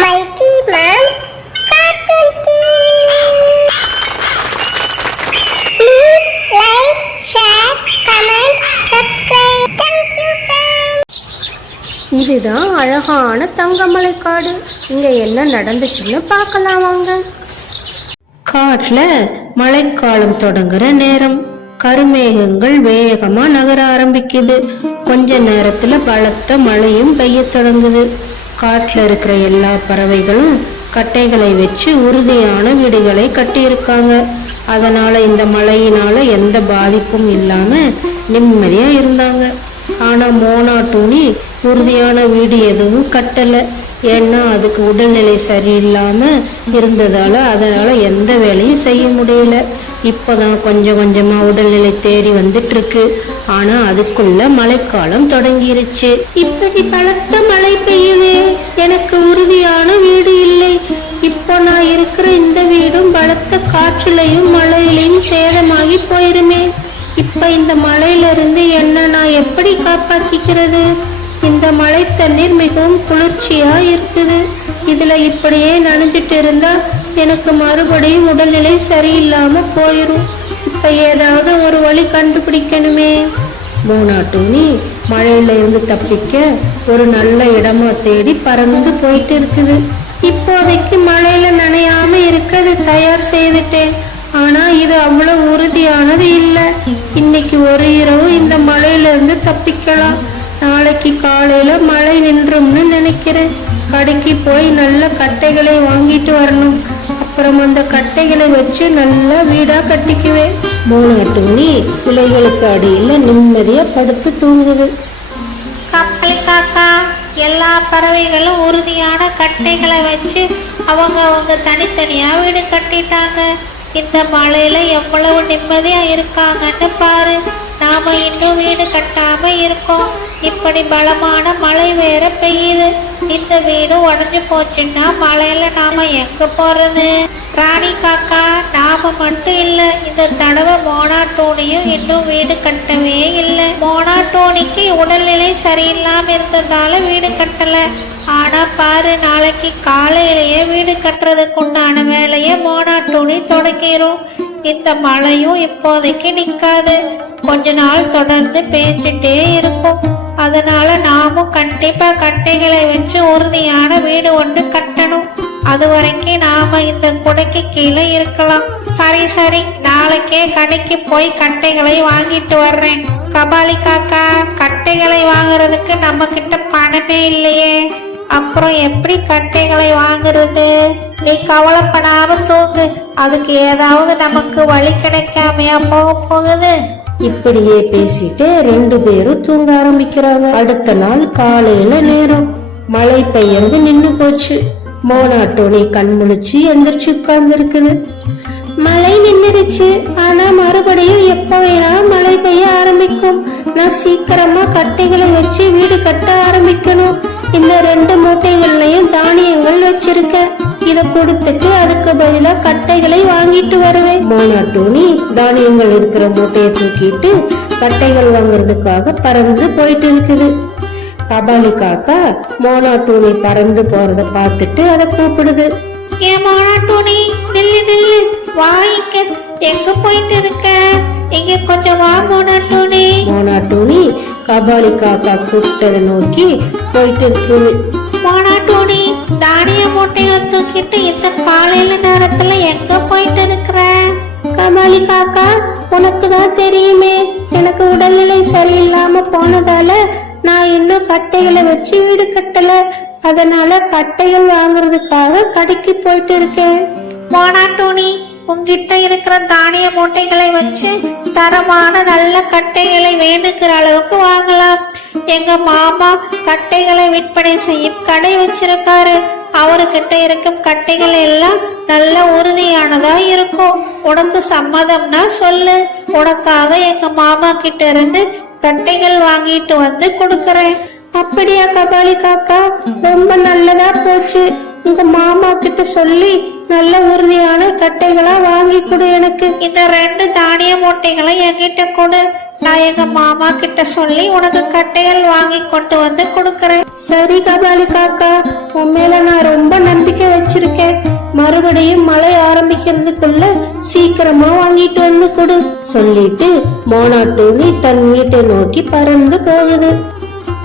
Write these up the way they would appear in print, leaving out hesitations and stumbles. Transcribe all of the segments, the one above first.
Multi Mom Cartoon TV. Please like, share, comment, subscribe. Thank you friends. இதுதான் அழகான தங்கமலை காடு. இங்க என்ன நடந்துச்சுன்னு பார்க்கலாம் வாங்க. காட்டுல மழைக்காலம் தொடங்குற நேரம். கருமேகங்கள் வேகமா நகர ஆரம்பிக்குது. கொஞ்ச நேரத்துல பலத்த மழையும் பெய்ய தொடங்குது. காட்டுல இருக்கிற எல்லா பறவைகளும் கட்டைகளை வச்சு உறுதியான வீடுகளை கட்டியிருக்காங்க. அதனால இந்த மழையினால எந்த பாதிப்பும் இல்லாம நிம்மதியா இருந்தாங்க. ஆனா மோனா டூனி உறுதியான வீடு எதுவும் கட்டல. ஏன்னா அதுக்கு உடல்நிலை சரியில்லாம இருந்ததால அதனால எந்த வேலையும் செய்ய முடியல. இப்பதான் கொஞ்சம் கொஞ்சமா உடல்நிலை தேறி வந்துட்டு இருக்கு. ஆனா அதுக்குள்ள மழைக்காலம் தொடங்கிருச்சு. இப்படி பலத்த மழை பெய்யுதே, எனக்கு உறுதியான வீடு இல்லை. இப்போ நான் இருக்கிற இந்த வீடும் பலத்த காற்றுலையும் மழையிலையும் சேதமாகி போயிருமே. இப்ப இந்த மழையில இருந்து என்ன நான் எப்படி காப்பாத்திக்கிறது? இந்த மழை தண்ணீர் மிகவும் குளிர்ச்சியா இருக்குது. இதுல இப்படியே நனைஞ்சிட்டு இருந்தா எனக்கு மறுபடியும் உடல்நிலை சரியில்லாம போயிரும். இப்ப ஏதாவது ஒரு வழி கண்டுபிடிக்கணுமே. மோனா டூனி மழையில இருந்து தப்பிக்க ஒரு நல்ல இடமா தேடி பறந்து போயிட்டு இருக்குது. இப்போதைக்கு மழையில நனையாம இருக்கிறது தயார் செய்துட்டேன். ஆனா இது அவ்வளவு உறுதியானது இல்லை. இன்னைக்கு ஒரு இரவு இந்த மழையில இருந்து தப்பிக்கலாம். நாளைக்கு காலையில மழை நின்றும்னு நினைக்கிறேன். கடைக்கு போய் நல்ல கட்டைகளை வாங்கிட்டு வரணும். அப்புறம் அந்த கட்டைகளை வச்சு நல்ல வீடா கட்டிக்குவேன். மோனா டூனி பிள்ளைகளுக்கு அடியில நிம்மதியா படுத்து தூங்குது. கப்பலி காக்கா, எல்லா பறவைகளும் உறுதியான கட்டைகளை வச்சு அவங்க தனித்தனியா வீடு கட்டிட்டாங்க. இந்த மழையில எவ்வளவு நிம்மதியா இருக்காங்கன்னு பாரு. நாம இன்னும் வீடு கட்டாம இருக்கோம். இப்படி பலமான மழை வேற பெய்யுது. இந்த வீடு உடஞ்சு போச்சுன்னா மழையில நாம எங்க போறது? ராணி காக்கா, நாம மட்டும் இல்ல, இந்த தடவை மோனா டோனியும் இன்னும் வீடு கட்டவே இல்லை. மோனா டோனிக்கு உடல்நிலை சரியில்லாம இருந்ததால வீடு கட்டல. ஆனா பாரு, நாளைக்கு காலையிலேயே வீடு கட்டுறதுக்கு உண்டான வேலையை மோனா டோனி தொடங்கிரும். இந்த மழையும் இப்போதைக்கு நிக்காது. கொஞ்ச நாள் தொடர்ந்து பேஞ்சிட்டே இருக்கும். அதனால நாமும் கண்டிப்பா கட்டைகளை வச்சு உறுதியான வீடு ஒன்று கட்டணும். அது வரைக்கும் நாம இந்த குடைக்கு கீழே இருக்கலாம். சரி, நாளைக்கே கடைக்கு போய் கட்டைகளை வாங்கிட்டு வர்றேன். கபாலி காக்கா, கட்டைகளை வாங்குறதுக்கு நம்ம கிட்ட பணமே இல்லையே. அப்புறம் எப்படி கட்டைகளை வாங்குறது? நீ கவலைப்படாம தூங்கு. அதுக்கு ஏதாவது நமக்கு வழி கிடைக்காமையா போகுது? இப்படியே பேசிட்டு ரெண்டு பேரும் தூங்க ஆரம்பிக்கிறாங்க. அடுத்த நாள் காலையில நேரம். மழை பெய்யறது நின்னு போச்சு. மோனா டோனி கண் முழிச்சு எந்திரிச்சு உட்கார்ந்து இருக்குது. மழை நின்னுருச்சு. ஆனா மறுபடியும் எப்ப வேணா மழை பெய்ய ஆரம்பிக்கும். நான் சீக்கிரமா கட்டைகளை வச்சு வீடு கட்ட ஆரம்பிக்கணும். இந்த 2 மூட்டைகள்லயும் தானியங்கள் வச்சிருக்க. இத கொடுத்துட்டு அதுக்கு பதிலா கட்டைகளை வாங்கிட்டு வருவேன். மோனா டோனி தானியங்கள் இருக்கிற மூட்டையை தூக்கிட்டு கட்டைகள் வாங்குறதுக்காக பறந்து போயிட்டு இருக்குது. கபாலி காக்கா மோனா டோனி பறந்து போறத பார்த்துட்டு அதை கூப்பிடுது. ஏன் மோனா டோனி, நில்லு, வாங்க. எங்க போயிட்டு இருக்க? இங்க கொஞ்சம் வா மோனா டோனி. மோனா டோனி கபாலி காக்கா கூப்பிட்டதை நோக்கி போயிட்டு இருக்குது. மோனா டோனி, தானிய மூட்டைகளை தூக்கிட்டு இந்த காலையில நேரத்துல எங்க போயிட்டு இருக்கிற? கபாலி காக்கா, உனக்கு தான் தெரியுமே, எனக்கு உடல்நிலை சரியில்லாம போனதால நான் இன்னும் கட்டைகளை வச்சு வீடு கட்டல. அதனால கட்டைகள் வாங்குறதுக்காக கடைக்கு போயிட்டு இருக்கேன். மோனா டோனி, உங்ககிட்ட இருக்கிற தானிய மூட்டைகளை வச்சு தரமான நல்ல கட்டைகளை வேணுங்கிற அளவுக்கு வாங்கலாம். எங்க மாமா கட்டைகளை விற்பனை செய்யும் கடை வச்சிருக்காரு. அவர்கிட்ட இருக்கும் கட்டைகள் எல்லாம் நல்ல உறுதியானதா இருக்கும். உனக்கு சம்மதம்னா சொல்லு. உனக்காக எங்க மாமா கிட்ட இருந்து கட்டைகள் வாங்கிட்டு வந்து கொடுக்கறேன். அப்படியா கபாலி காக்கா, ரொம்ப நல்லதா போச்சு. உங்க மாமா கிட்ட சொல்லி நல்ல உறுதியான கட்டைகளா வாங்கி கொடு எனக்கு. இந்த 2 தானிய மூட்டைகளை என்கிட்ட கொடு. நான் எங்க மாமா கிட்ட சொல்லி உனக்கு கட்டைகள் வாங்கி கொண்டு வந்து கொடுக்கறேன். சரி கபாலி காக்கா, உன் மேல நான் ரொம்ப நம்பிக்கை வச்சிருக்கேன். மறுபடியும் மழை ஆரம்பிக்கிறதுக்குள்ள சீக்கிரமா வாங்கிட்டு வந்து கொடு சொல்லிட்டு மோனா டோனி தன் வீட்டை நோக்கி பறந்து போகுது.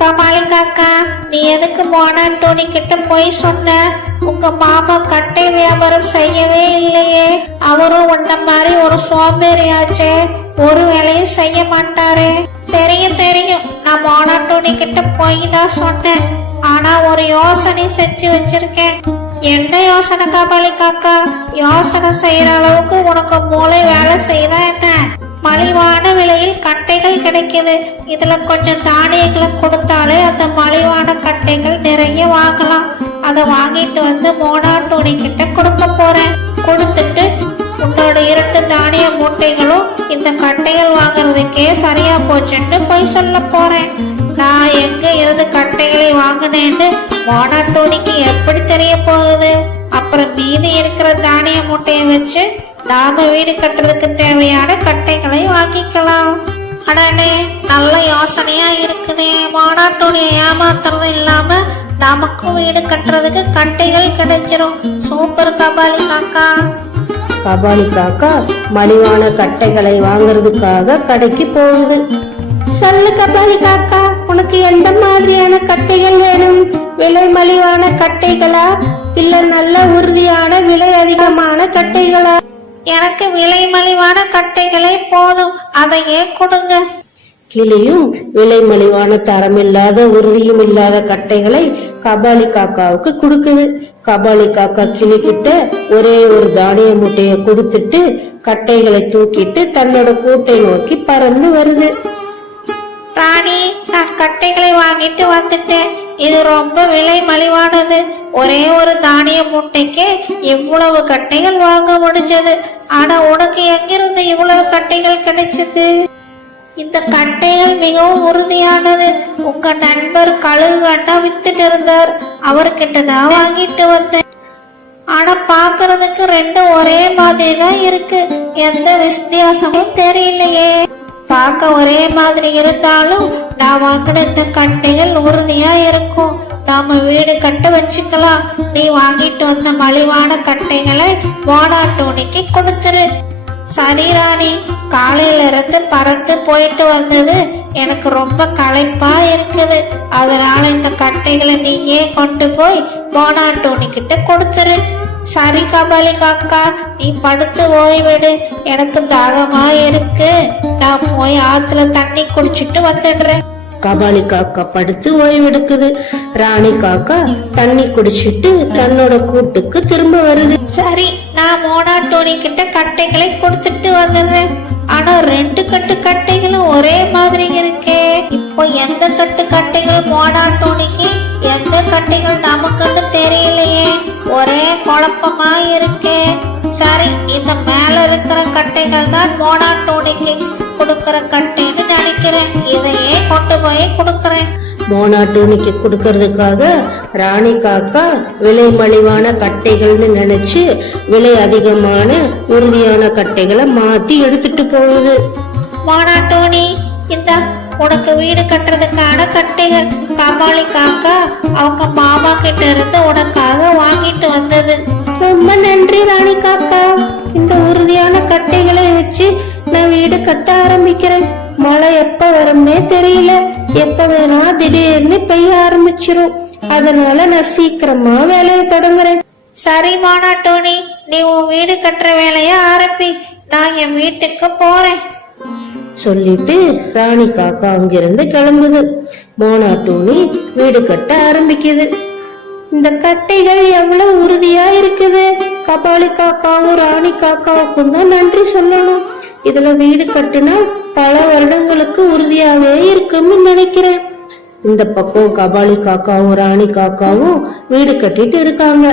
கபாலி காக்கா, நீ எதுக்கு மோனா டோனி கிட்ட போய் சொன்ன? உங்க மாமா கட்டை வியாபாரம் செய்யவே இல்லையே. அவரும் உன்ன மாதிரி ஒரு சோம்பேறியாச்சே, ஒரு வேலையும் செய்ய மாட்டாரே. தெரியும் தெரியும், நான் மோனா டோனி கிட்ட போய் தான் சொன்னேன். ஆனா ஒரு யோசனை செஞ்சு வச்சிருக்கேன். என்ன யோசனை கபாலி காக்கா? யோசனை செய்யற அளவுக்கு உனக்கு மூளை வேலை செய்தா என்ன? மலிவான விலையில் கட்டைகள் கிடைக்குது. இதுல கொஞ்சம் தானியங்களை கொடுத்தாலே அந்த மலிவான கட்டைகள் நிறைய வாங்கலாம். அதை வாங்கிட்டு வந்து மோனா டோனி கிட்ட கொடுக்க போறேன். கொடுத்துட்டு உன்னோட 2 தானிய மூட்டைகளும் இந்த கட்டைகள் வாங்குறதுக்கே சரியா போச்சுன்னு போய் சொல்ல போறேன். நான் எங்க இருந்து கட்டைகளை வாங்கினேன்னு மோனா டோனிக்கு எப்படி தெரிய போகுது? அப்புறம் மீதி இருக்கிற தானிய மூட்டையை வச்சு நாம வீடு கட்டுறதுக்கு தேவையான கட்டைகளை வாங்கிக்கலாம். அடனே, நல்ல யோசனையா இருக்குதே. மோனா டோனியை ஏமாத்துறது இல்லாம நமக்கும் வீடு கட்டுறதுக்கு கட்டைகள் கிடைச்சிரும். சூப்பர் கபாலி காக்கா. கபாலி காக்கா மலிவான கட்டைகளை வாங்குறதுக்காக கடைக்கு போகுது. சொல்லு கபாலி காக்கா, உனக்கு எந்த மாதிரியான கட்டைகள் வேணும்? விலை மலிவான கட்டைகளா இல்ல நல்ல உறுதியான விலை அதிகமான கட்டைகளா? எனக்கு விலை மலிவான கட்டைகளே போதும், அதையே கொடுங்க. கிளியும் விலை மலிவான தரமில்லாத உறுதியும் இல்லாத கட்டைகளை கபாலி காக்காவுக்கு கொடுக்குது. கபாலி காக்கா கிளி கிட்ட ஒரே ஒரு தானிய மூட்டையை கொடுத்துட்டு கட்டைகளை தூக்கிட்டு தன்னோட கூட்டை நோக்கி பறந்து வருது. ராணி, நான் கட்டைகளை வாங்கிட்டு வந்துட்டேன். இது ரொம்ப விலை மலிவானது. ஒரே ஒரு தானிய மூட்டைக்கு இவ்வளவு கட்டைகள் வாங்க முடிஞ்சது. ஆனா உனக்கு எங்கிருந்து இவ்வளவு கட்டைகள் கிடைச்சது? இந்த கட்டைகள் மிகவும் உறுதியானது. உங்க நண்பர் கழுகு அண்ணா வித்துட்டு இருந்தார், அவர்கிட்ட தான் வாங்கிட்டு வந்தேன். ஆனா பாக்குறதுக்கு 2 ஒரே மாதிரி தான் இருக்கு. எந்த வித்தியாசமும் தெரியலையே. பார்க்க ஒரே மாதிரி இருந்தாலும் நான் வாங்கின இந்த கட்டைகள் உறுதியா இருக்கும். நாம வீடு கட்ட வச்சுக்கலாம். நீ வாங்கிட்டு வந்த மலிவான கட்டைகளை மோனா டோனிக்கு கொடுத்துரு. சரி ராணி, காலையில இருந்து பறந்து போயிட்டு வந்தது எனக்கு ரொம்ப களைப்பா இருக்குது. அதனால இந்த கட்டைகளை நீயே கொண்டு போய் மோனா டோனி கிட்ட கொடுத்துரு. சரி கபாலி காக்கா, நீ படுத்து ஓய்விடு. எனக்கு தாகமா இருக்கு. நான் போய் ஆத்துல தண்ணி குடிச்சிட்டு வந்துடுறேன். கபாலி காக்கா படுத்து ஓய்வெடுக்குது. ராணி காக்கா தண்ணி குடிச்சிட்டு தன்னோட கூட்டுக்கு திரும்ப வருது. சரி, நான் மோனா டோனி கிட்ட கட்டைகளை கொடுத்துட்டு வந்துடுறேன். ஆனா 2 கட்டு கட்டைகளும் ஒரே மாதிரி இருக்கே. இப்போ எந்த கட்டைகள் மோனா டோனிக்கு, எந்த கட்டைகள் நமக்குன்னு தெரியலையே. ஒரே குழப்பமா இருக்கே. சரி, இந்த மேல இருக்கிற கட்டைகள் தான் மோனா டோனிக்கு கொடுக்கற கட்டைன்னு நினைக்கிறேன். இதையே கொண்டு போய் கொடுக்கறேன். மோனா டோனிக்கு கொடுக்கறதுக்காக ராணி காக்கா விலை மலிவான கட்டைகள்னு நினைச்சு விலை அதிகமான உறுதியான கட்டைகளை மாத்தி எடுத்துட்டு போகுது. மோனா டோனி, இந்த உனக்கு வீடு கட்டுறதுக்கான கட்டைகள் கபாலி காக்கா அவங்க மாமா கிட்ட இருந்து உனக்காக வாங்கிட்டு வந்தது. ரொம்ப நன்றி ராணி காக்கா. இந்த உறுதியான கட்டைகளை வச்சு நான் வீடு கட்ட ஆரம்பிக்கிறேன். மழை எப்ப வரும்னே தெரியல. எப்ப வேணா திடீர்னு பெய்ய ஆரம்பிச்சிரும். அதனால நான் சீக்கிரமா வேலையை தொடங்குறேன். சரி மோனா டோனி, நீ உன் வீடு கட்டுற வேலைய ஆரம்பி. நான் என் வீட்டுக்கு போறேன் சொல்லிட்டு ராணி காக்கா அங்கிருந்து கிளம்புது. மோனா டோனி வீடு கட்ட ஆரம்பிக்குது. இந்த கட்டைகள் எவ்வளவு உறுதியா இருக்குது. கபாலி காக்காவும் ராணி காக்காவுக்கும் தான் நன்றி சொல்லணும். இதுல வீடு கட்டினா பல வருடங்களுக்கு உறுதியாவே இருக்கும்னு நினைக்கிறேன். இந்த பக்கம் கபாலி காக்காவும் ராணி காக்காவும் வீடு கட்டிட்டு இருக்காங்க.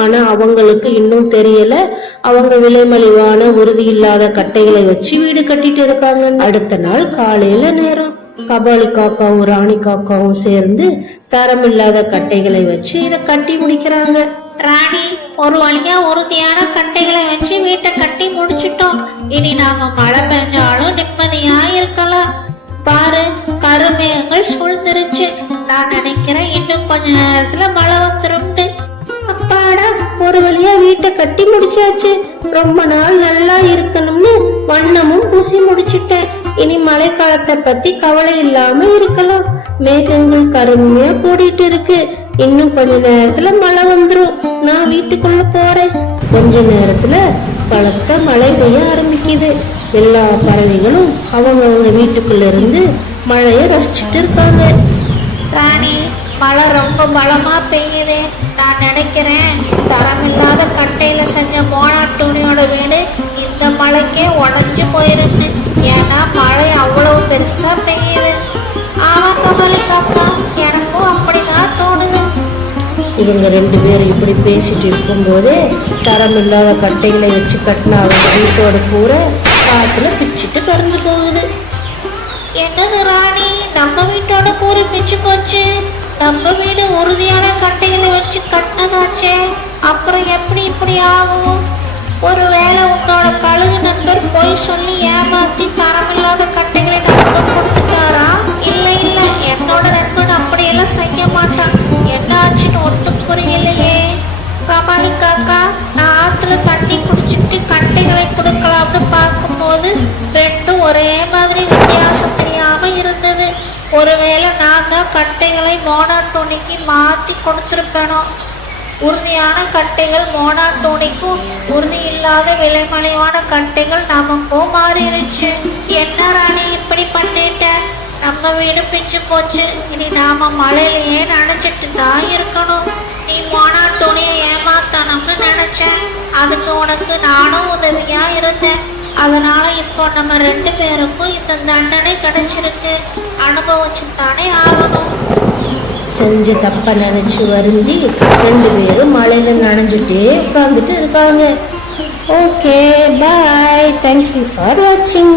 ஆனா அவங்களுக்கு இன்னும் தெரியல அவங்க விலை மலிவான உறுதி இல்லாத கட்டைகளை வச்சு வீடு கட்டிட்டு இருக்காங்க. அடுத்த நாள் காலையில நேரம் கபாலி காக்காவும் ராணி காக்காவும் சேர்ந்து தரமில்லாத கட்டைகளை வச்சு இத கட்டி முடிக்கிறாங்க. ராணி, ஒரு வழியா உறுதியான கட்டைகளை வச்சு வீட்டை கட்டி முடிச்சிட்டோம். இனி நாம மழை பெஞ்சாலும் நிம்மதியா இருக்கலாம். பாரு, கருமேகங்கள் சூழ்ந்துருச்சு. நான் நினைக்கிறேன் இன்னும் கொஞ்ச நேரத்துல மழை வந்துரும்னு. அப்பாடா, ஒரு வழியா வீட்டை கட்டி முடிச்சாச்சு. ரொம்ப நாள் நல்லா இருக்கணும்னு வண்ணமும் பூசி முடிச்சிட்டேன். இனி மழைக்காலத்தை பத்தி கவலை இல்லாம இருக்கலாம். மேகங்கள் கருமையா கூடிட்டு இருக்கு. இன்னும் கொஞ்ச நேரத்துல மழை வந்துரும். நான் வீட்டுக்குள்ள போறேன். கொஞ்ச நேரத்துல பலத்த மழை பெய்ய ஆரம்பிக்குது. எல்லா பறவைகளும் அவங்க வீட்டுக்குள்ள இருந்து மழைய ரசிச்சுட்டு இருக்காங்க. ராணி, மழை ரொம்ப பலமா பெய்யுது. நான் நினைக்கிறேன் தரமில்லாத கட்டையில செஞ்ச மோனா துணியோட வீடு இந்த மழைக்கே உடஞ்சு போயிருந்து. ஏன்னா மழை அவ்வளவு பெருசா பெய்யுது. ஆமா கமலி காக்கா, எனக்கும் அப்படிதான் தோணுது. இவங்க 2 பேரும் இப்படி பேசிட்டு இருக்கும்போது தரம் இல்லாத கட்டைகளை வச்சு கட்டின அவங்க வீட்டோட கூரை காத்துல பிச்சுட்டு பறந்து போகுது. என்னது ராணி, நம்ம வீட்டோட கூரை பிச்சு போச்சு? நம்ம வீடு உறுதியான கட்டைகளை வச்சு கட்டினதாச்சே, அப்புறம் எப்படி இப்படி ஆகும்? ஒருவேளை உன்னோட கழுகு நண்பர் போய் சொல்லி ஏமாத்தி தரமில்லாத கட்டைகளை நமக்கு கொடுத்துட்டாரா? இல்லை இல்லை, என்னோட நண்பன் அப்படியெல்லாம் செய்ய மாட்டான். என்ன ஆச்சுன்னு ஒன்றும் புரியலையே. கமலி காக்கா, நான் ஆத்துல தண்ணி குடிச்சிட்டு கட்டைகளை கொடுக்கலாம்னு பார்க்கும்போது 2ம் ஒரே மாதிரி வித்தியாசம் தெரியாம இருந்தது. ஒருவேளை நான் தான் கட்டைகளை மோனாட்டோனிக்கு மாற்றி கொடுத்துருப்பேனோ. உறுதியான கட்டைகள் மோனாட்டோனிக்கும் உறுதி இல்லாத விலைமலிவான கட்டைகள் நமக்கும் மாறிடுச்சு. என்ன ராணி இப்படி பண்ணிட்ட? நம்ம வீடு பிச்சு போச்சு. இனி நாம மழையிலேயே நனைஞ்சிட்டு தான் இருக்கணும். நீ மோனாட்டோனியை ஏமாத்தணும்னு நினைச்ச. அதுக்கு உனக்கு நானும் உதவியா இருந்தேன். அதனால இப்போ நம்ம 2 பேருக்கும் இந்த தண்டனை கிடைச்சிருக்கு. அனுபவிச்சுத்தானே ஆகணும். செஞ்ச தப்ப நினைச்சு வருந்தி 2 பேரும் மழையில நனைஞ்சுட்டே உட்காந்துட்டு இருக்காங்க. Okay, bye. தேங்க்யூ ஃபார் வாட்சிங்.